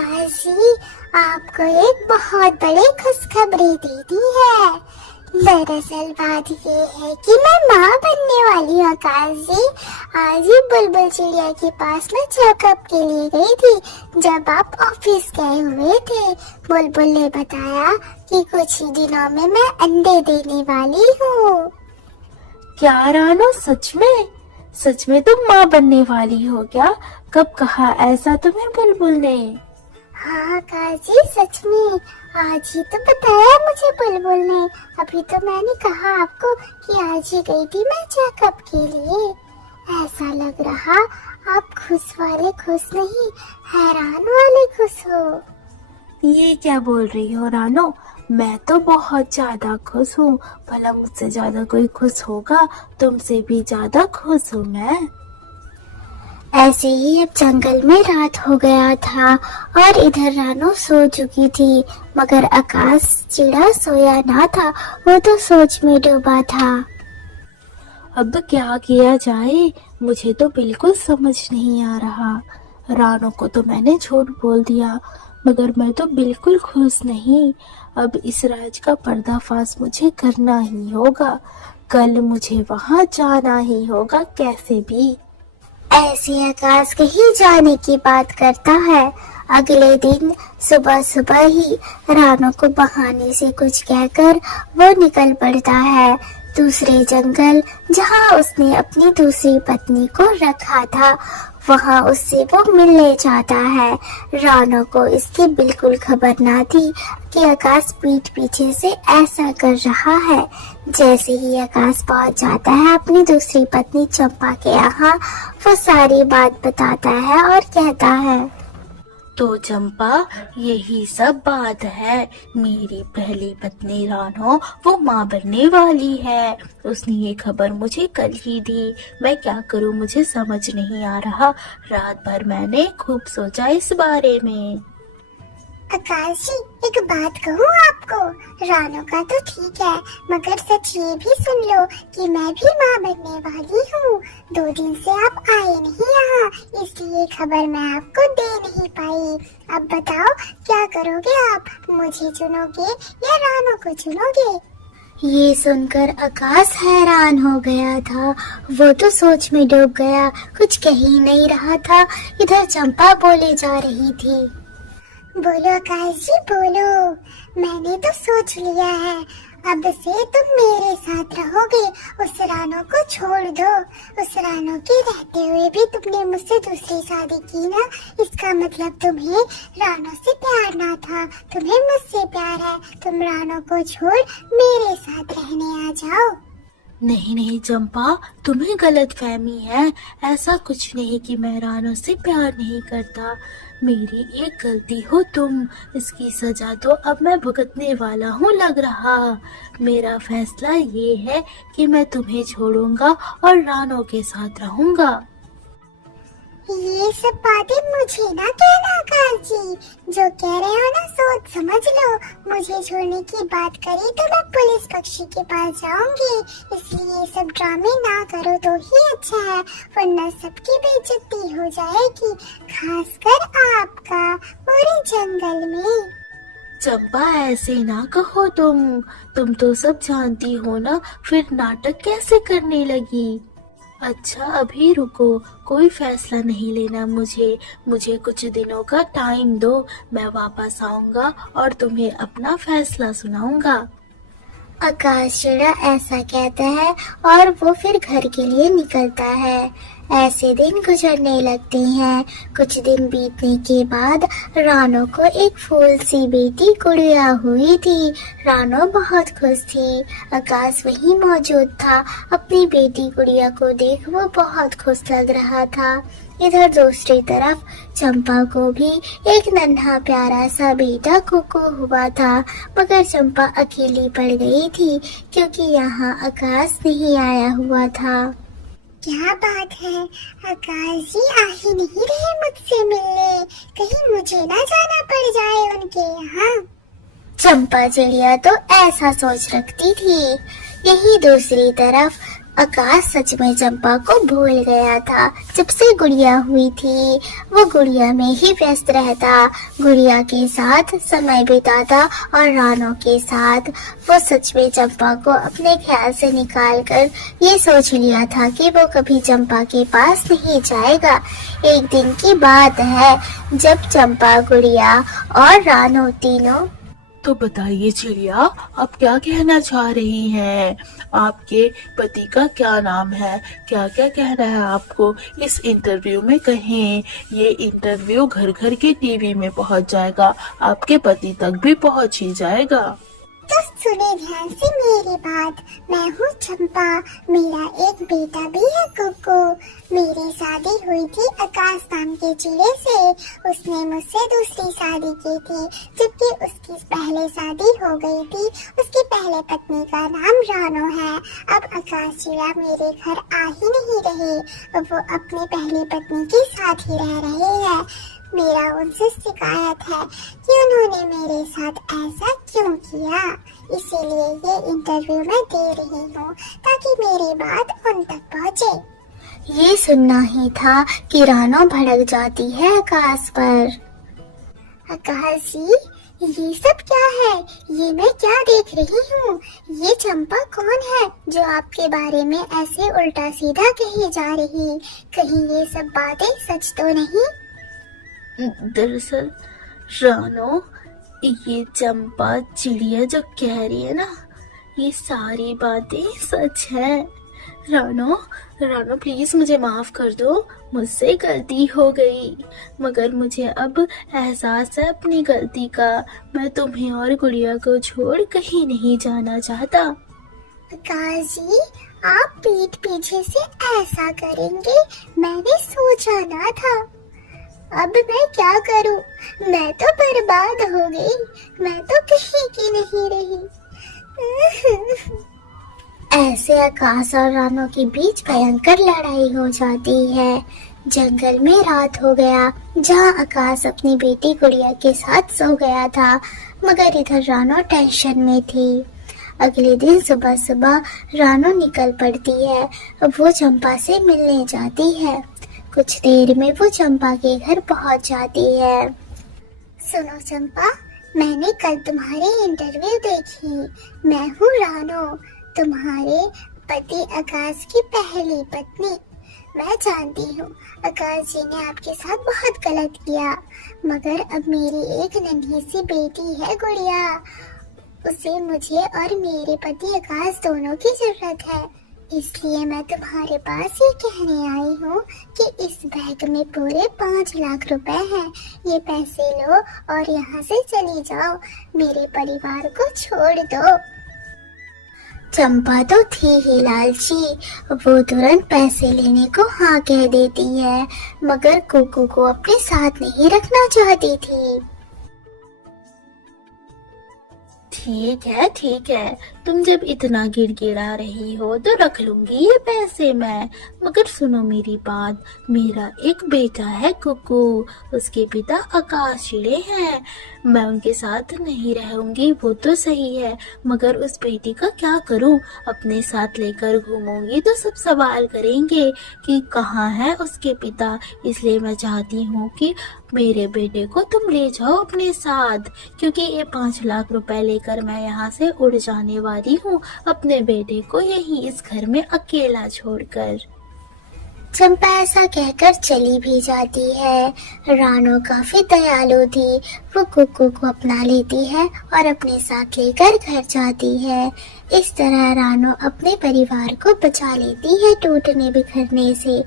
आकाश जी, आपको एक बहुत बड़ी खुशखबरी दे दी है। दरअसल बात ये है कि मैं माँ बनने वाली हूँ आकाश जी। आज ही बुलबुल चिड़िया के पास मैं चेकअप के लिए गई थी। जब आप ऑफिस गए हुए थे, बुलबुल ने बताया कि कुछ ही दिनों में मैं अंडे देने वाली हूँ। क्या रानो, सच में तुम माँ बनने वाली हो क्या? कब कहा ऐसा तुम्हें बुलबुल ने? हाँ आकाश जी, सच में आज ही तो बताया मुझे बुलबुल ने। अभी तो मैंने कहा आपको कि आज ही गई थी मैं चेकअप के लिए। ऐसा लग रहा आप खुश वाले खुश नहीं, हैरान वाले खुश हो। ये क्या बोल रही हो रानो? मैं तो बहुत ज्यादा खुश हूँ। भला मुझसे ज्यादा कोई खुश होगा? तुमसे भी ज्यादा खुश हूँ मैं। ऐसे ही अब जंगल में रात हो गया था और इधर रानो सो चुकी थी, मगर आकाश चिड़ा सोया ना था। वो तो सोच में डूबा था। अब क्या किया जाए, मुझे तो बिल्कुल समझ नहीं आ रहा। रानो को तो मैंने झूठ बोल दिया, मगर मैं तो बिल्कुल खुश नहीं। अब इस राज का पर्दाफाश मुझे करना ही होगा। कल मुझे वहां जाना ही होगा कैसे भी। ऐसे आकाश कहीं जाने की बात करता है। अगले दिन सुबह सुबह ही रानो को बहाने से कुछ कहकर वो निकल पड़ता है दूसरे जंगल, जहाँ उसने अपनी दूसरी पत्नी को रखा था। वहाँ उससे वो मिलने जाता है। रानो को इसकी बिल्कुल खबर ना थी कि आकाश पीठ पीछे से ऐसा कर रहा है। जैसे ही आकाश पहुंच जाता है अपनी दूसरी पत्नी चंपा के यहाँ, वो सारी बात बताता है और कहता है, तो चंपा, यही सब बात है। मेरी पहली पत्नी रानो वो माँ बनने वाली है। उसने ये खबर मुझे कल ही दी। मैं क्या करूँ, मुझे समझ नहीं आ रहा। रात भर मैंने खूब सोचा इस बारे में। आकाश जी, एक बात कहूँ आपको, रानो का तो ठीक है, मगर सच ये भी सुन लो कि मैं भी माँ बनने वाली हूँ। 2 दिन से आप आए नहीं यहाँ, इसलिए खबर मैं आपको दे नहीं पाई। अब बताओ क्या करोगे आप, मुझे चुनोगे या रानो को चुनोगे? ये सुनकर आकाश हैरान हो गया था। वो तो सोच में डूब गया, कुछ कह ही नहीं रहा था। इधर चंपा बोले जा रही थी, बोलो आकाश जी बोलो, मैंने तो सोच लिया है। अब से तुम मेरे साथ रहोगे, उस रानो को छोड़ दो। उस रानो के रहते हुए भी तुमने मुझसे दूसरी शादी की ना, इसका मतलब तुम्हें रानो से प्यार ना था, तुम्हें मुझसे प्यार है। तुम रानो को छोड़ मेरे साथ रहने आ जाओ। नहीं नहीं चंपा, तुम्हें गलत फहमी है। ऐसा कुछ नहीं कि मैं रानो से प्यार नहीं करता। मेरी एक गलती हो तुम, इसकी सजा तो अब मैं भुगतने वाला हूँ लग रहा। मेरा फैसला ये है कि मैं तुम्हें छोड़ूंगा और रानो के साथ रहूंगा। ये सब बातें मुझे ना कहना आकाश जी, जो कह रहे हो ना सोच समझ लो। मुझे छोड़ने की बात करी तो मैं पुलिस पक्षी के पास जाऊंगी, इसलिए ये सब ड्रामे ना करो तो ही अच्छा है, वरना सबकी बेइज्जती हो जाएगी, खासकर आपका, पूरे जंगल में। चंपा ऐसे ना कहो तुम तो सब जानती हो ना, फिर नाटक कैसे करने लगी। अच्छा अभी रुको, कोई फैसला नहीं लेना मुझे कुछ दिनों का टाइम दो। मैं वापस आऊंगा और तुम्हें अपना फैसला सुनाऊंगा। आकाश चिड़ा ऐसा कहता है और वो फिर घर के लिए निकलता है। ऐसे दिन गुजरने लगते हैं। कुछ दिन बीतने के बाद रानो को एक फूल सी बेटी गुड़िया हुई थी। रानो बहुत खुश थी। आकाश वहीं मौजूद था। अपनी बेटी गुड़िया को देख वो बहुत खुश लग रहा था। इधर दूसरी तरफ चंपा को भी एक नन्हा प्यारा सा बेटा कुकू हुआ था, मगर चंपा अकेली पड़ गई थी क्योंकि यहाँ आकाश नहीं आया हुआ था। क्या बात है, आकाश जी आ ही नहीं रहे मुझसे मिलने, कहीं मुझे ना जाना पड़ जाए उनके यहाँ। चंपा चिड़िया तो ऐसा सोच रखती थी। यही दूसरी तरफ आकाश सच में चंपा को भूल गया था। जब से गुड़िया हुई थी वो गुड़िया में ही व्यस्त रहता, गुड़िया के साथ समय बिताता और रानो के साथ। वो सच में चंपा को अपने ख्याल से निकाल कर ये सोच लिया था कि वो कभी चंपा के पास नहीं जाएगा। एक दिन की बात है जब चंपा, गुड़िया और रानो तीनों। तो बताइए चिड़िया, आप क्या कहना चाह रही हैं? आपके पति का क्या नाम है? क्या क्या कहना है आपको इस इंटरव्यू में कहें। ये इंटरव्यू घर घर के टीवी में पहुंच जाएगा, आपके पति तक भी पहुंच ही जाएगा। तो सुने ध्यान से मेरी बात। मैं हूँ चंपा, मेरा एक बेटा भी है कुकू। मेरी शादी हुई थी आकाश नाम के चिड़े से। उसने मुझसे दूसरी शादी की थी, जबकि उसकी पहले शादी हो गई थी। उसकी पहले पत्नी का नाम रानो है। अब आकाश चिड़ा मेरे घर आ ही नहीं रहे, वो अपनी पहली पत्नी के साथ ही रह रहे हैं। मेरा उनसे शिकायत है कि उन्होंने मेरे साथ ऐसा क्यों किया। इसीलिए ये इंटरव्यू मैं दे रही हूँ ताकि मेरी बात उन तक पहुँचे। ये सुनना ही था कि रानो भड़क जाती है आकाश पर। आकाश जी, ये सब क्या है? ये मैं क्या देख रही हूँ? ये चंपा कौन है जो आपके बारे में ऐसे उल्टा सीधा कही जा रही? कहीं ये सब बातें सच तो नहीं? दरअसल रानो, ये चंपा चिड़िया जो कह रही है ना, ये सारी बातें सच है। रानो, रानो प्लीज मुझे माफ कर दो, मुझसे गलती हो गई। मगर मुझे अब एहसास है अपनी गलती का। मैं तुम्हें और गुड़िया को छोड़ कहीं नहीं जाना चाहता। आकाश जी, आप पीठ पीछे से ऐसा करेंगे मैंने सोचा ना था। अब मैं क्या करूं? मैं तो बर्बाद हो गई, मैं तो कहीं की नहीं रही। ऐसे आकाश और रानो के बीच भयंकर लड़ाई हो जाती है। जंगल में रात हो गया, जहाँ आकाश अपनी बेटी गुड़िया के साथ सो गया था, मगर इधर रानो टेंशन में थी। अगले दिन सुबह सुबह रानो निकल पड़ती है। वो चंपा से मिलने जाती है। कुछ देर में वो चंपा के घर पहुंच जाती है। सुनो चंपा, मैंने कल तुम्हारी इंटरव्यू देखी। मैं हूँ रानो, तुम्हारे पति आकाश की पहली पत्नी। मैं जानती हूँ आकाश जी ने आपके साथ बहुत गलत किया, मगर अब मेरी एक नन्ही सी बेटी है गुड़िया। उसे मुझे और मेरे पति आकाश दोनों की जरूरत है। इसलिए मैं तुम्हारे पास ये कहने आई हूँ कि इस बैग में पूरे 5 लाख रुपए हैं। ये पैसे लो और यहाँ से चली जाओ, मेरे परिवार को छोड़ दो। चंपा तो थी ही लालची, वो तुरंत पैसे लेने को हाँ कह देती है, मगर कुकू को अपने साथ नहीं रखना चाहती थी। ठीक है, तुम जब इतना गिड़गिड़ा रही हो तो रख लूंगी ये पैसे मैं। मगर सुनो मेरी बात, मेरा एक बेटा है कुकू, उसके पिता आकाश चिड़े हैं। मैं उनके साथ नहीं रहूंगी वो तो सही है, मगर उस बेटी का क्या करूं? अपने साथ लेकर घूमूंगी तो सब सवाल करेंगे कि कहाँ है उसके पिता। इसलिए मैं चाहती हूँ कि मेरे बेटे को तुम ले जाओ अपने साथ, क्योंकि ये 5 लाख रुपए लेकर मैं यहाँ से उड़ जाने वाली हूँ, अपने बेटे को यहीं इस घर में अकेला छोड़कर। चंपा ऐसा कहकर चली भी जाती है। रानो काफी दयालु थी, वो कुकू को अपना लेती है और अपने साथ लेकर घर जाती है। इस तरह रानो अपने परिवार को बचा लेती है टूटने बिखरने से।